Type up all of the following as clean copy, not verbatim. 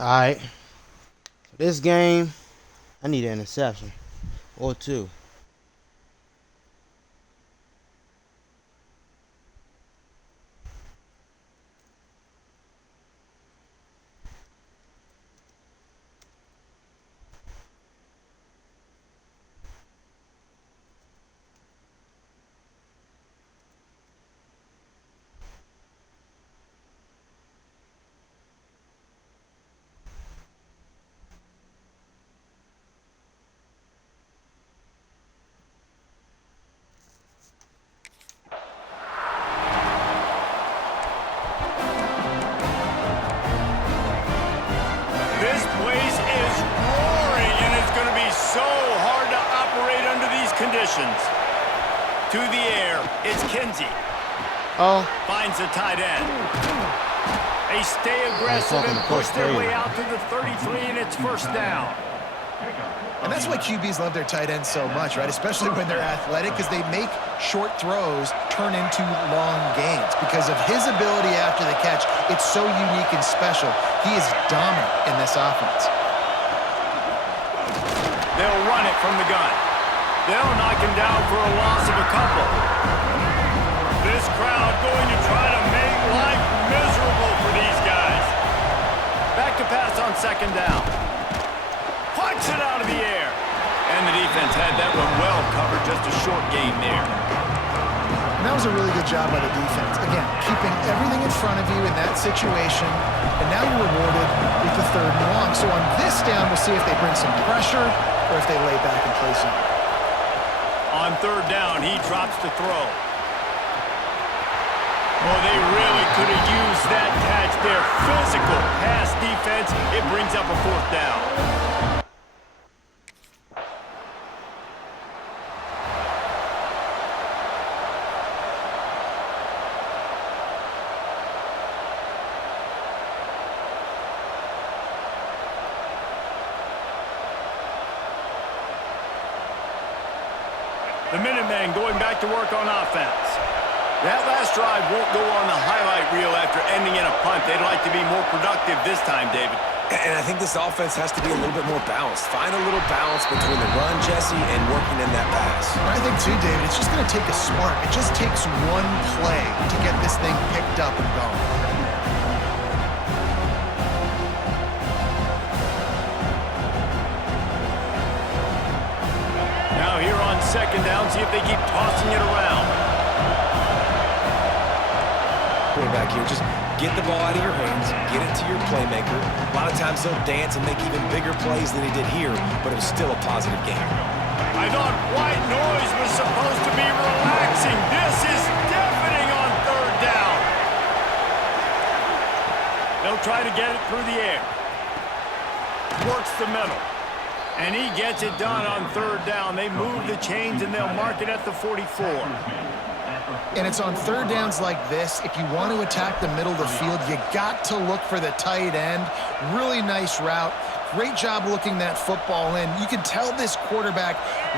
Alright. So this game, I need an interception. Or two. This place is roaring, and it's going to be so hard to operate under these conditions. To the air, it's Kinsey. Oh. Finds the tight end. They stay aggressive and push their way out to the 33, and it's first down. And that's why QBs love their tight ends so much, right? Especially when they're athletic, because they make short throws turn into long gains. Because of his ability after the catch, it's so unique and special. He is dominant in this offense. They'll run it from the gun. They'll knock him down for a loss of a couple. This crowd going to try to make life miserable for these guys. Back to pass on second down. Punch it out of the air. And the defense had that one well covered, just a short gain there. And that was a really good job by the defense. Again, keeping everything in front of you in that situation, and now you're rewarded with the third and long. So on this down, we'll see if they bring some pressure or if they lay back and play some. On third down, he drops to throw. Oh, they really could have used that catch there. Physical pass defense. It brings up a fourth down. The Minutemen going back to work on offense. That last drive won't go on the highlight reel after ending in a punt. They'd like to be more productive this time, David. And I think this offense has to be a little bit more balanced. Find a little balance between the run, Jesse, and working in that pass. I think, too, David, it's just going to take a spark. It just takes one play to get this thing picked up and going. Now here on second down, see if they keep tossing it around. Back here, just get the ball out of your hands, get it to your playmaker. A lot of times he'll dance and make even bigger plays than he did here, but it was still a positive game. I thought white noise was supposed to be relaxing. This is deafening on third down. They'll try to get it through the air. Works the middle. And he gets it done on third down. They move the chains and they'll mark it at the 44. And it's on third downs like this, if you want to attack the middle of the field, you got to look for the tight end. Really nice route. Great job looking that football in. You can tell this quarterback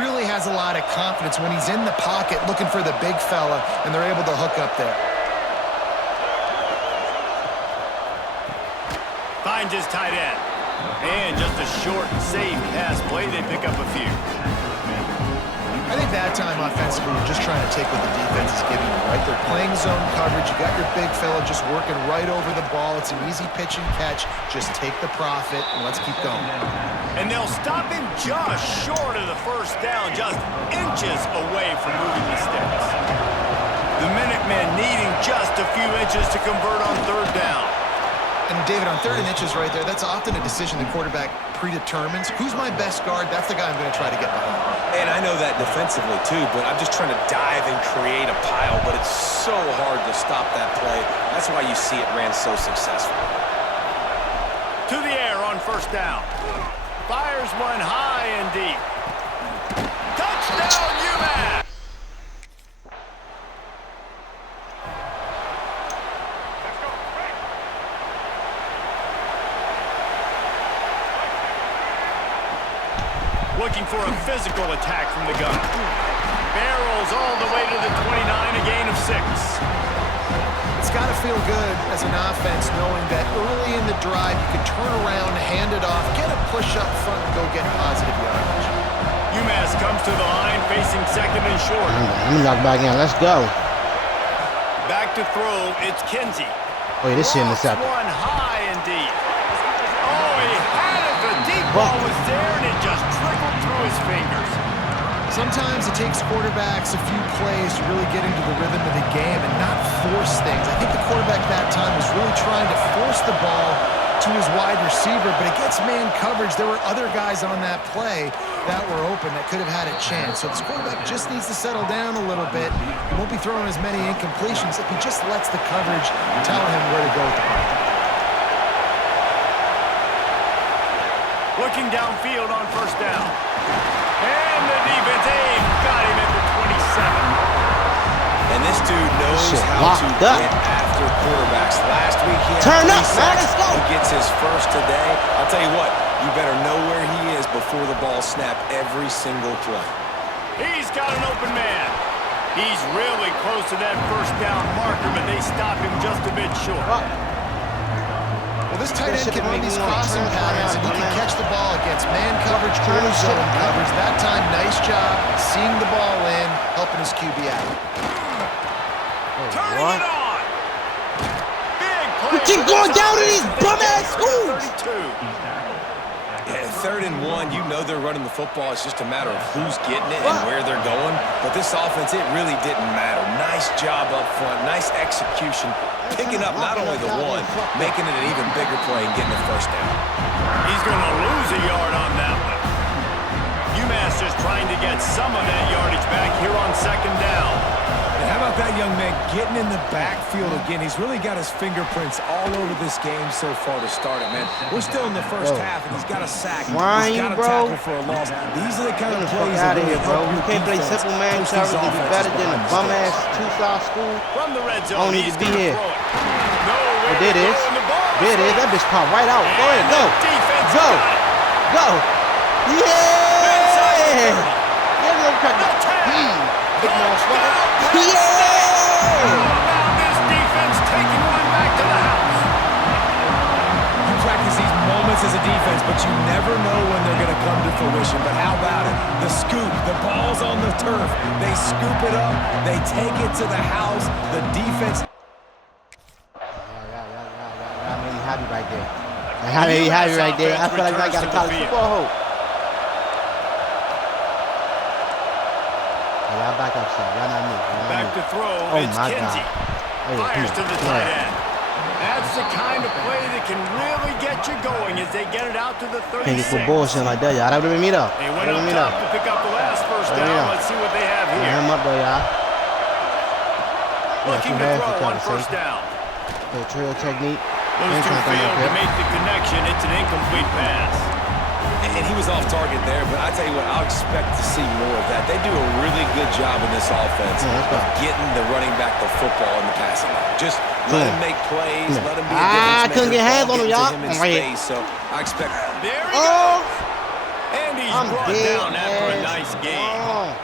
really has a lot of confidence when he's in the pocket looking for the big fella, and they're able to hook up there. Finds his tight end. And just a short, safe pass play. They pick up a few. I think that time offensively, we're just trying to take what the defense is giving you, right? They're playing zone coverage. You got your big fella just working right over the ball. It's an easy pitch and catch. Just take the profit, and let's keep going. And they'll stop him just short of the first down, just inches away from moving the sticks. The Minutemen needing just a few inches to convert on third down. And, David, on third and inches right there, that's often a decision the quarterback predetermines. Who's my best guard? That's the guy I'm going to try to get behind. And I know that defensively, too, but I'm just trying to dive and create a pile, but it's so hard to stop that play. That's why you see it ran so successful. To the air on first down. Fires one high and deep. Touchdown, Umass! Looking for a physical attack from the gun. Barrels all the way to the 29, a gain of 6. It's got to feel good as an offense knowing that early in the drive you can turn around, hand it off, get a push up front, and go get positive yardage. Umass comes to the line facing second and short. Let me lock back in. Let's go. Back to throw. It's Kinsey. Oh, yeah, this shit intercepted. One high indeed. Oh, he had it. The deep ball was there, and it just trickled through his fingers. Sometimes it takes quarterbacks a few plays to really get into the rhythm of the game and not force things. I think the quarterback that time was really trying to force the ball to his wide receiver, but against man coverage, there were other guys on that play that were open that could have had a chance. So this quarterback just needs to settle down a little bit. He won't be throwing as many incompletions if he just lets the coverage tell him where to go with the ball. Looking downfield on first down. And the defense got him at the 27. And this dude knows how to get after quarterbacks. Last week he had 3 sacks. He gets his first today. I'll tell you what, you better know where he is before the ball snap every single play. He's got an open man. He's really close to that first down marker, but they stop him just a bit short. Well, this tight end can run these crossing patterns, and he can catch the ball against man coverage or zone coverage. That time, nice job seeing the ball in, helping his QB out. Turning it on. Big play. You keep going down to these bum-ass schools. Yeah, 3rd and 1, you know they're running the football. It's just a matter of who's getting it and where they're going. But this offense, it really didn't matter. Nice job up front, nice execution. Picking up not only the one, making it an even bigger play and getting the first down. He's going to lose a yard on that one. Umass just trying to get some of that yardage back here on second down. And how about that young man getting in the backfield again? He's really got his fingerprints all over this game so far to start it, man. We're still in the first half, and he's got a sack. He's got a tackle for a loss. These are the kind of plays that really help you can't play simple man coverage and be better than a bum-ass two-star school. From the red zone, I don't need to be here. But there it is. There it is. That bitch popped right out. Go ahead, go. Go. Go. Yeah. Big motherfucker. Yeah. Now this defense taking one back to the house. You practice these moments as a defense, but you never know when they're going to come to fruition. But how about it? The scoop, the ball's on the turf. They scoop it up. They take it to the house. The defense. I made me happy right there. I made me happy right there. I feel like I got a college football hope. Y'all back up, son. Y'all not me. Back to throw. Oh my Kinsey. God. Fires to the tight end. That's the kind of play that can really get you going as they get it out to the 36. Can't get for bullshit like that, y'all. That would have been me though. They went up top to pick up the last first down. Let's see what they have here. Him up though, y'all. Looking to throw on first down. The trail technique. Those two failed to make the connection. It's an incomplete pass. And he was off target there, but I tell you what, I'll expect to see more of that. They do a really good job in this offense of getting the running back the football in the passing line. Just let him make plays, let him be a difference maker. I couldn't get hands on him, y'all. So I expect. There he goes. And he's brought down after a nice game.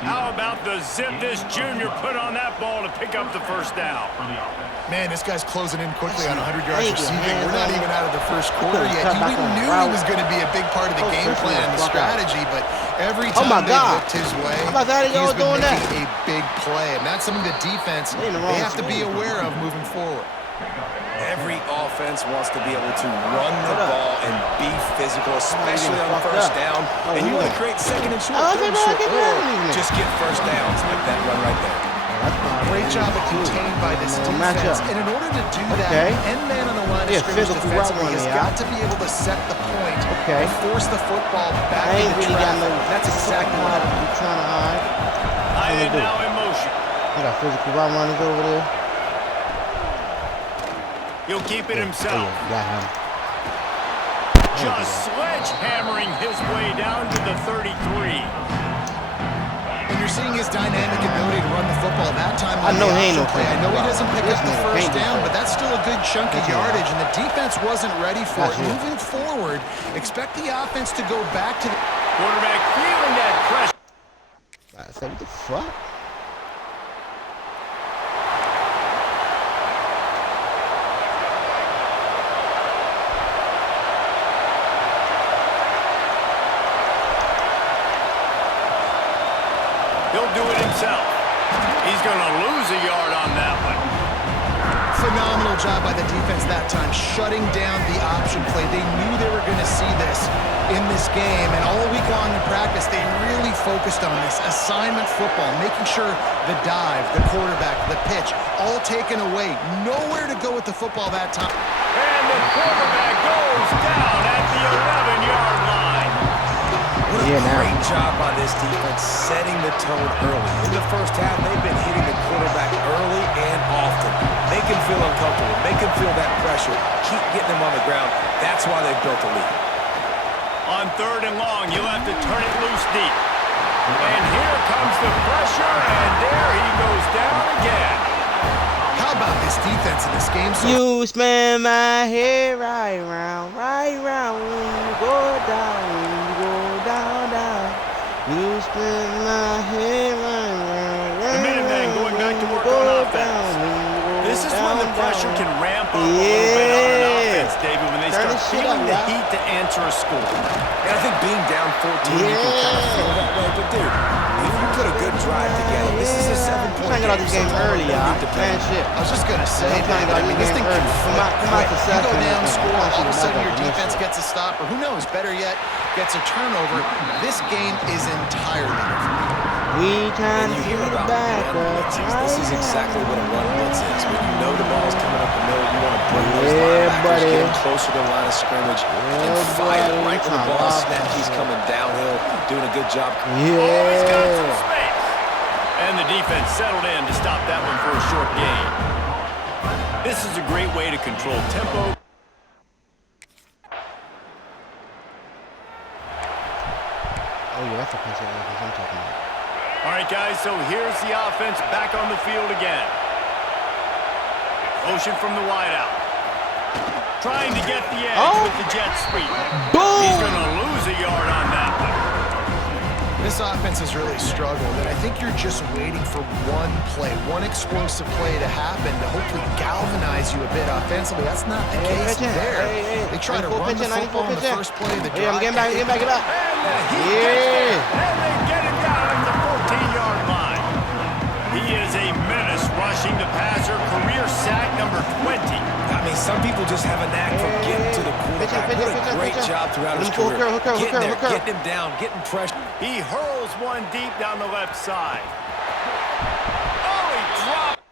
How about the zip this junior put on that ball to pick up the first down? Man, this guy's closing in quickly on 100 yards receiving. We're not even out of the first quarter yet. We knew he was going to be a big part of the game plan and the strategy, but every time they looked his way, he's been making a big play. And that's something the defense, they have to be aware of moving forward. Every offense wants to be able to run the ball and be physical, especially on first down. And you want to create second and short, third and short, or just get first downs like that run right there. Great job of contained by this defense. And in order to do that, end man on the line of scrimmage defensively has got to be able to set the point and force the football back into traffic. That's exactly what I'm trying to hide. Hide it now in motion. I got physical route runners over there. He'll keep it himself. Got him. Just sledgehammering his way down to the 33. And you're seeing his dynamic ability to run the football that time. I know he ain't no play. I know he doesn't pick up the first down, but that's still a good chunk of yardage, and the defense wasn't ready for it. Moving forward, expect the offense to go back to the quarterback feeling that pressure. I said, what the fuck? himself. He's going to lose a yard on that one. Phenomenal job by the defense that time, shutting down the option play. They knew they were going to see this in this game, and all week long in practice, they really focused on this assignment football, making sure the dive, the quarterback, the pitch, all taken away. Nowhere to go with the football that time. And the quarterback goes down at the 11-yard line. What a great job by this defense setting the tone early. In the first half, they've been hitting the quarterback early and often. Make him feel uncomfortable. Make him feel that pressure. Keep getting him on the ground. That's why they've built a lead. On 3rd and long, you'll have to turn it loose deep. And here comes the pressure, and there he goes down again. How about this defense in this game? You spin my head right round when you go down, down. You spin my head right round. The Minutemen going back to work on offense. This is when the pressure can ramp up a little bit on an offense, David, when they start feeling the heat to answer a score. And I think being down 14, you can kind of feel that way. But, dude, if you put a good drive together, this is a 7-point trying to get out this game early, y'all. Man, shit. I was just going to say, I'm trying to get out this this game thing early. can Come out to you go down, score, all of a sudden your Seven. defense gets a stop, or who knows, better yet, gets a turnover. This game is entirely different. We trying to hear get about back run up. blitzes. This is exactly what a run blitz is. When you know the ball's coming up the middle, you want to bring those Yeah, linebackers, buddy. get them closer to the line of scrimmage, and fire right when the ball snaps. He's coming downhill, doing a good job. Oh, he's got some Yeah. space. And the defense settled in to stop that one for a short gain. This is a great way to control tempo. Oh, yeah, that's a piece of evidence I'm talking about. All right, guys, so here's the offense back on the field again. Motion from the wideout. Trying to get the edge with the jet sweep. Boom! He's going to lose a yard on that one. This offense has really struggled, and I think you're just waiting for one play, one explosive play to happen to hopefully galvanize you a bit offensively. That's not the case there. They try to run the football on the first play of the drive. I'm getting back, get back. And they get him down at the 14-yard line. He is a menace rushing the passer, career sack number 20. I mean, some people just have a knack for getting to the quarterback. What a great job throughout his career. Getting there, getting him down, getting pressure. He hurls one deep down the left side. Oh, he dropped.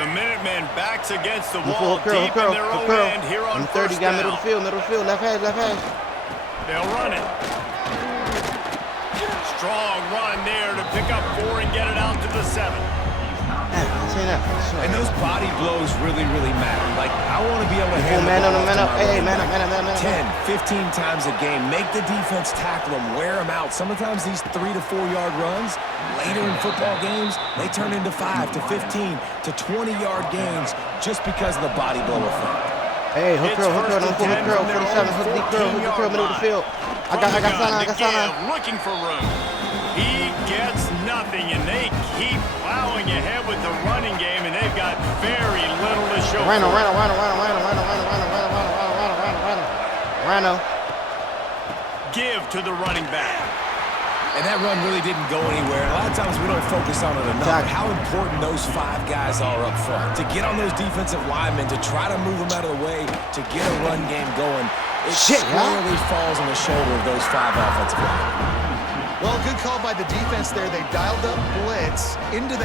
The Minutemen backs against the wall deep in their own end here on 30, first got down. middle of the field, left hash. They'll run it. Strong run there to pick up 4 and get it out to the 7. And those body blows really, really matter. Like, I want to be able to handle man the up. ball Hey, to my man running up. back 10, 15 times a game. Make the defense tackle them, wear them out. Sometimes these 3 to 4 yard runs, later in football games, they turn into 5 to 15 to 20-yard gains just because of the body blow effect. Hey, hook curl, 47, hook deep curl, middle of the field. I got Sana. Looking for room. He gets nothing, and they keep plowing ahead with the running game, and they've got very little to show for it. Rhino. Give to the running back. And that run really didn't go anywhere. A lot of times we don't focus on it enough. How important those 5 guys are up front. To get on those defensive linemen, to try to move them out of the way, to get a run game going. It squarely falls on the shoulder of those 5 offensive linemen. Well, good call by the defense there. They dialed up blitz into that.